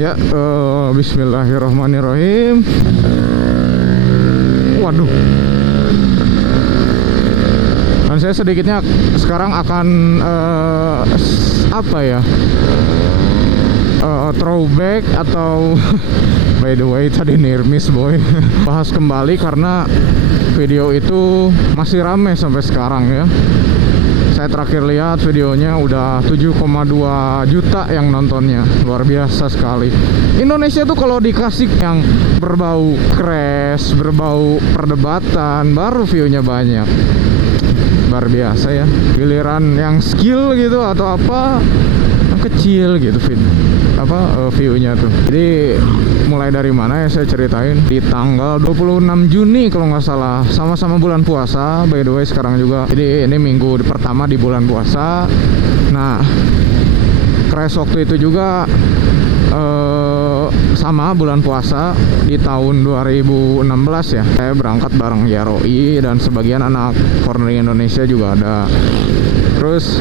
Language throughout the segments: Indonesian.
Ya, bismillahirrahmanirrahim. Waduh. Dan saya sedikitnya sekarang akan apa ya? Throwback atau by the way tadi near miss boy. Bahas kembali karena video itu masih rame sampai sekarang ya. Saya terakhir lihat videonya udah 7,2 juta yang nontonnya. Luar biasa sekali. Indonesia tuh kalau dikasih yang berbau crash, berbau perdebatan, baru view-nya banyak. Luar biasa ya. Giliran yang skill gitu atau apa, yang kecil gitu view-nya tuh. Jadi mulai dari mana ya saya ceritain. Di tanggal 26 Juni kalau nggak salah, sama-sama bulan puasa by the way sekarang juga. Jadi ini minggu pertama di bulan puasa. Nah, crash waktu itu juga sama bulan puasa di tahun 2016 ya. Saya berangkat bareng YROI dan sebagian anak Cornering Indonesia juga ada. Terus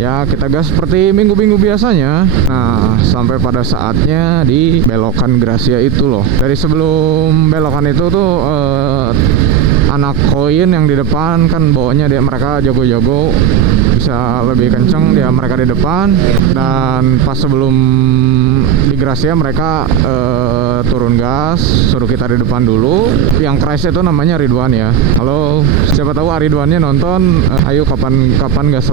ya kita gas seperti minggu-minggu biasanya. Nah, sampai pada saatnya di belokan Gracia itu loh. Dari sebelum belokan itu tuh anak koin yang di depan kan bawanya mereka jago-jago, bisa lebih kenceng mereka di depan. Dan pas sebelum di Gracia mereka turun gas, suruh kita di depan dulu. Yang crash itu namanya Ridwan ya. Halo, siapa tahu Ridwannya nonton. Ayo kapan gas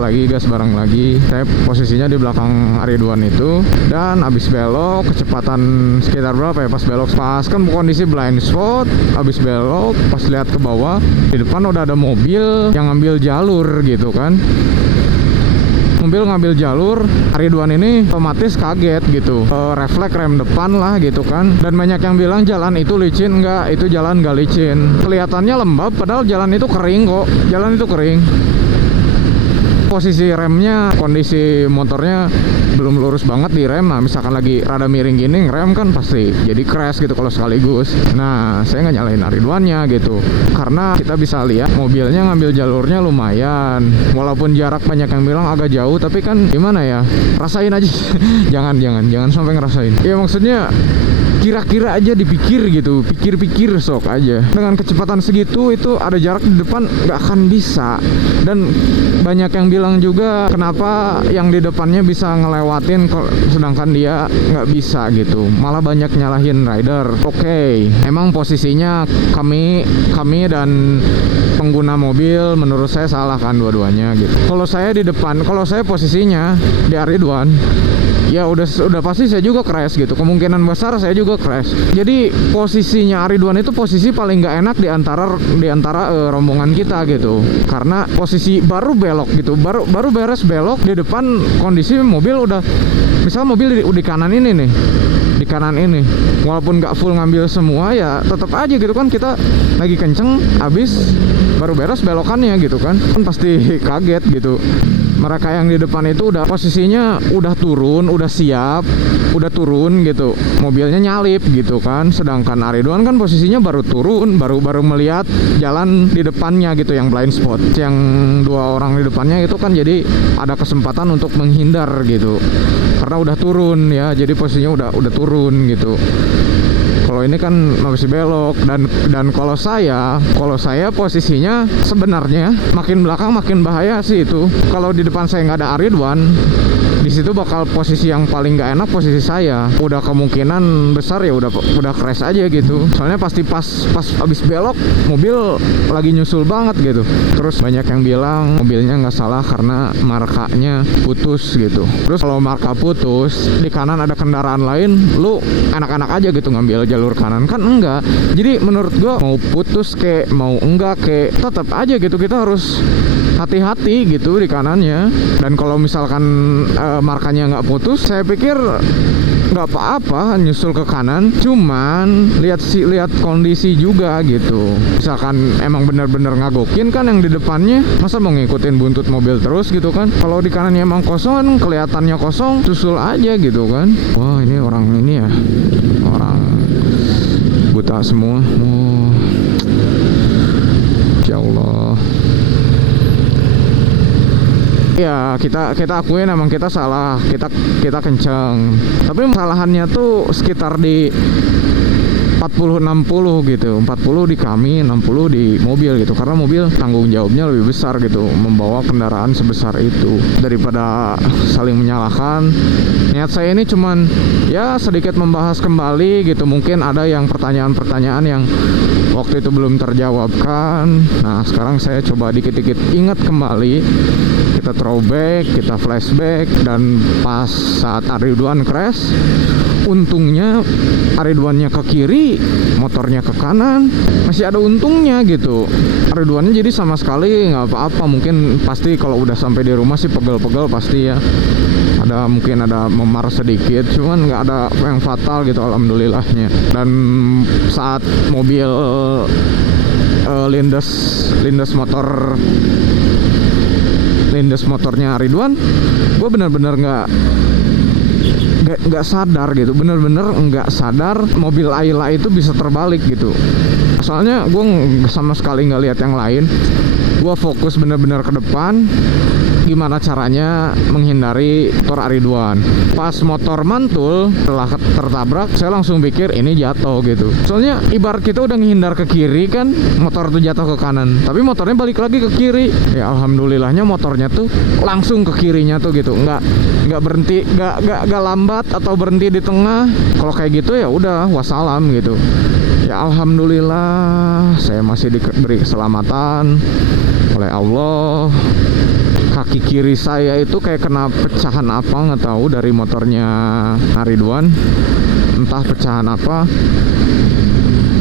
bareng lagi. Saya posisinya di belakang Ridwan itu. Dan abis belok kecepatan sekitar berapa ya pas belok? Pas kan kondisi blind spot. Abis belok pas lihat ke bawah, di depan udah ada mobil yang ngambil jalur gitu kan. Mobil ngambil jalur, Ridwan ini otomatis kaget gitu, refleks rem depan lah gitu kan. Dan banyak yang bilang jalan itu licin, enggak, itu jalan nggak licin. Kelihatannya lembab padahal jalan itu kering kok. Jalan itu kering. Posisi remnya, kondisi motornya belum lurus banget di rem. Nah, misalkan lagi rada miring gini, rem kan pasti jadi crash gitu kalau sekaligus. Nah, saya nggak nyalain Ridwannya gitu, karena kita bisa lihat mobilnya ngambil jalurnya lumayan. Walaupun jarak banyak yang bilang agak jauh, tapi kan gimana ya, rasain aja. jangan sampai ngerasain. Ya maksudnya kira-kira aja dipikir gitu, pikir-pikir sok aja. Dengan kecepatan segitu itu ada jarak di depan, nggak akan bisa. Dan banyak yang bilang juga kenapa yang di depannya bisa ngelewatin sedangkan dia nggak bisa gitu. Malah banyak nyalahin rider. Oke, emang posisinya kami dan pengguna mobil menurut saya salah kan dua-duanya gitu. Kalau saya di depan, kalau saya posisinya di Ridwan, ya udah pasti saya juga crash gitu. Kemungkinan besar saya juga crash. Jadi posisinya Ridwan itu posisi paling nggak enak di antara rombongan kita gitu. Karena posisi baru belok gitu, baru beres belok, di depan kondisi mobil udah, misal mobil di kanan ini nih, di kanan ini, walaupun nggak full ngambil semua ya tetap aja gitu kan, kita lagi kenceng, abis baru beres belokannya gitu kan pasti kaget gitu. Mereka yang di depan itu udah posisinya udah turun, udah siap, udah turun gitu, mobilnya nyalip gitu kan. Sedangkan Ridwan kan posisinya baru turun, baru melihat jalan di depannya gitu yang blind spot. Yang dua orang di depannya itu kan jadi ada kesempatan untuk menghindar gitu, karena udah turun ya, jadi posisinya udah turun gitu. Kalau ini kan masih belok. Dan kalau saya posisinya sebenarnya makin belakang makin bahaya sih itu. Kalau di depan saya nggak ada Ridwan, di situ bakal posisi yang paling nggak enak posisi saya. Udah kemungkinan besar ya udah crash aja gitu. Soalnya pasti pas abis belok mobil lagi nyusul banget gitu. Terus banyak yang bilang mobilnya nggak salah karena markanya putus gitu. Terus kalau marka putus, di kanan ada kendaraan lain, lu enak-enak aja gitu ngambil jalur kanan, kan enggak. Jadi menurut gua mau putus kek mau enggak kek, tetap aja gitu kita harus hati-hati gitu di kanannya. Dan kalau misalkan markanya nggak putus, saya pikir nggak apa-apa nyusul ke kanan, cuman lihat kondisi juga gitu. Misalkan emang bener-bener ngagokin kan yang di depannya, masa mau ngikutin buntut mobil terus gitu kan. Kalau di kanannya emang kosong kan, kelihatannya kosong, susul aja gitu kan. Wah, ini orang ini ya, orang buta semua. Oh, ya Allah. Ya kita akuin emang kita salah, kita kenceng. Tapi kesalahannya tuh sekitar di 40-60 gitu, 40 di kami, 60 di mobil gitu, karena mobil tanggung jawabnya lebih besar gitu, membawa kendaraan sebesar itu. Daripada saling menyalahkan, niat saya ini cuman ya sedikit membahas kembali gitu. Mungkin ada yang pertanyaan-pertanyaan yang waktu itu belum terjawabkan. Nah sekarang saya coba dikit-dikit ingat kembali, kita throwback, kita flashback. Dan pas saat Aridwan crash, untungnya Aridwannya ke kiri, motornya ke kanan, masih ada untungnya gitu. Aridwannya jadi sama sekali nggak apa-apa. Mungkin pasti kalau udah sampai di rumah sih pegel-pegel pasti ya, mungkin ada memar sedikit, cuman nggak ada yang fatal gitu, alhamdulillahnya. Dan saat mobil lindes motornya Ridwan, gue bener-bener nggak sadar gitu, bener-bener nggak sadar mobil Ayla itu bisa terbalik gitu. Soalnya gue sama sekali nggak lihat yang lain, gue fokus bener-bener ke depan, gimana caranya menghindari motor Aridwan. Pas motor mantul setelah tertabrak, saya langsung pikir ini jatuh gitu. Soalnya ibarat kita udah menghindar ke kiri kan, motor tuh jatuh ke kanan, tapi motornya balik lagi ke kiri. Ya alhamdulillahnya motornya tuh langsung ke kirinya tuh gitu, nggak berhenti, nggak lambat atau berhenti di tengah. Kalau kayak gitu ya udah wassalam gitu. Ya alhamdulillah saya masih diberi keselamatan oleh Allah. Kaki kiri saya itu kayak kena pecahan apa nggak tahu dari motornya Aridwan, entah pecahan apa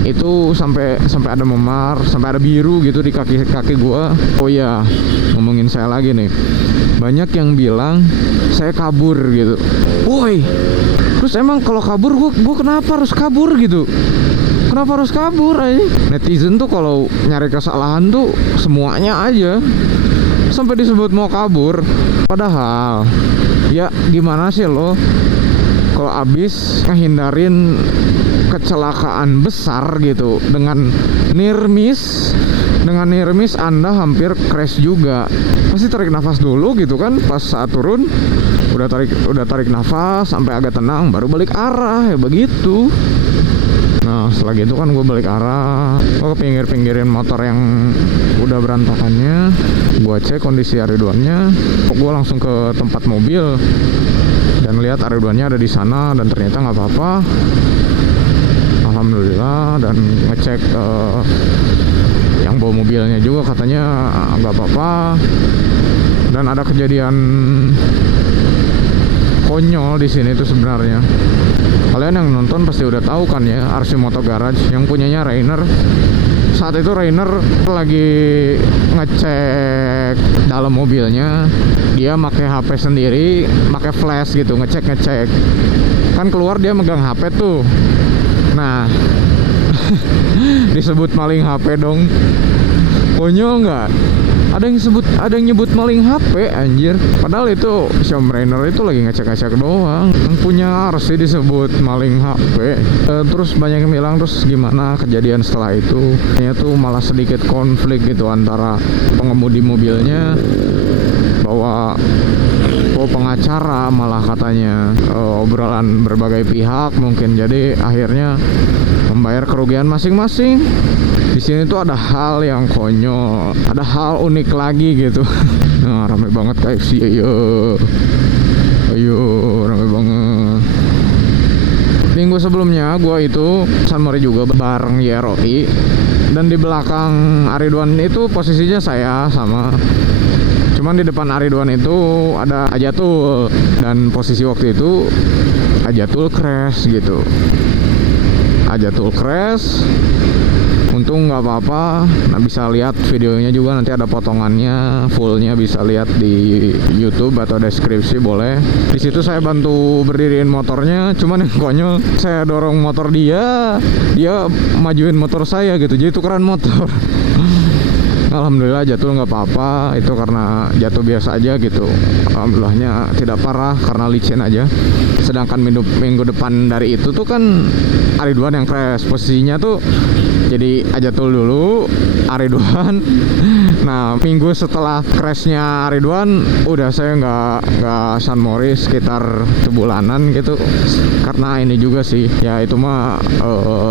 itu, sampai ada memar, sampai ada biru gitu di kaki gua. Oh ya, ngomongin saya lagi nih, banyak yang bilang saya kabur gitu. Woi, terus emang kalau kabur gua kenapa harus kabur gitu? Kenapa harus kabur aja? Netizen tuh kalau nyari kesalahan tuh semuanya aja, sampai disebut mau kabur. Padahal ya gimana sih lo kalau abis ngehindarin kecelakaan besar gitu dengan near miss Anda hampir crash juga. Pasti tarik nafas dulu gitu kan, pas saat turun udah tarik nafas sampai agak tenang, baru balik arah, ya begitu. Nah setelah gitu kan gue balik arah, gue ke pinggirin motor yang udah berantakannya, gue cek kondisi Aridwannya. Gue langsung ke tempat mobil dan lihat Aridwannya ada di sana, dan ternyata nggak apa-apa, alhamdulillah. Dan ngecek yang bawa mobilnya juga katanya nggak apa-apa. Dan ada kejadian konyol di sini tuh sebenarnya. Kalian yang nonton pasti udah tahu kan ya, RC Moto Garage yang punyanya Rainer. Saat itu Rainer lagi ngecek dalam mobilnya, dia pakai HP sendiri, pakai flash gitu, ngecek kan keluar dia megang HP tuh. Nah disebut maling HP dong, konyol nggak? Ada yang nyebut maling HP anjir. Padahal itu Xiaomi Rainer itu lagi ngecek doang. Yang punya RC disebut maling HP. Terus banyak yang bilang, terus gimana kejadian setelah itu? Ternyata tuh malah sedikit konflik gitu antara pengemudi mobilnya, bahwa pengacara malah katanya, obrolan berbagai pihak mungkin. Jadi akhirnya membayar kerugian masing-masing. Di sini tuh ada hal yang konyol, ada hal unik lagi gitu. Nah, rame banget KFC, ayo rame banget. Minggu sebelumnya gua itu San Mori juga bareng YROI, dan di belakang Aridwan itu posisinya saya sama. Cuman di depan Aridwan itu ada Ajatul, dan posisi waktu itu Ajatul crash gitu. Ajatul crash, untung nggak apa-apa. Nah bisa lihat videonya juga, nanti ada potongannya, fullnya bisa lihat di YouTube atau deskripsi boleh. Di situ saya bantu berdiriin motornya, cuman yang konyol saya dorong motor dia majuin motor saya gitu, jadi tukeran motor. Alhamdulillah jatuh nggak apa-apa, itu karena jatuh biasa aja gitu. Alhamdulillahnya tidak parah karena licin aja. Sedangkan minggu depan dari itu tuh kan Aridwan yang crash, posisinya tuh Jadi Ajatul dulu, Aridwan. Nah, minggu setelah crashnya Aridwan, udah saya nggak San Mori sekitar sebulanan gitu. Karena ini juga sih, ya itu mah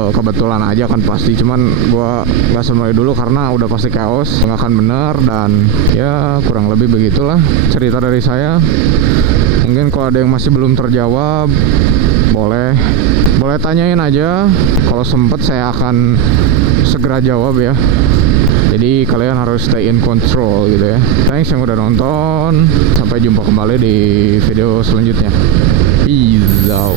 kebetulan aja kan pasti. Cuman gua nggak San Mori dulu karena udah pasti chaos, nggak akan bener. Dan ya kurang lebih begitulah cerita dari saya. Mungkin kalau ada yang masih belum terjawab, boleh tanyain aja. Kalau sempet saya akan segera jawab ya. Jadi kalian harus stay in control gitu ya. Thanks yang udah nonton. Sampai jumpa kembali di video selanjutnya. Peace out.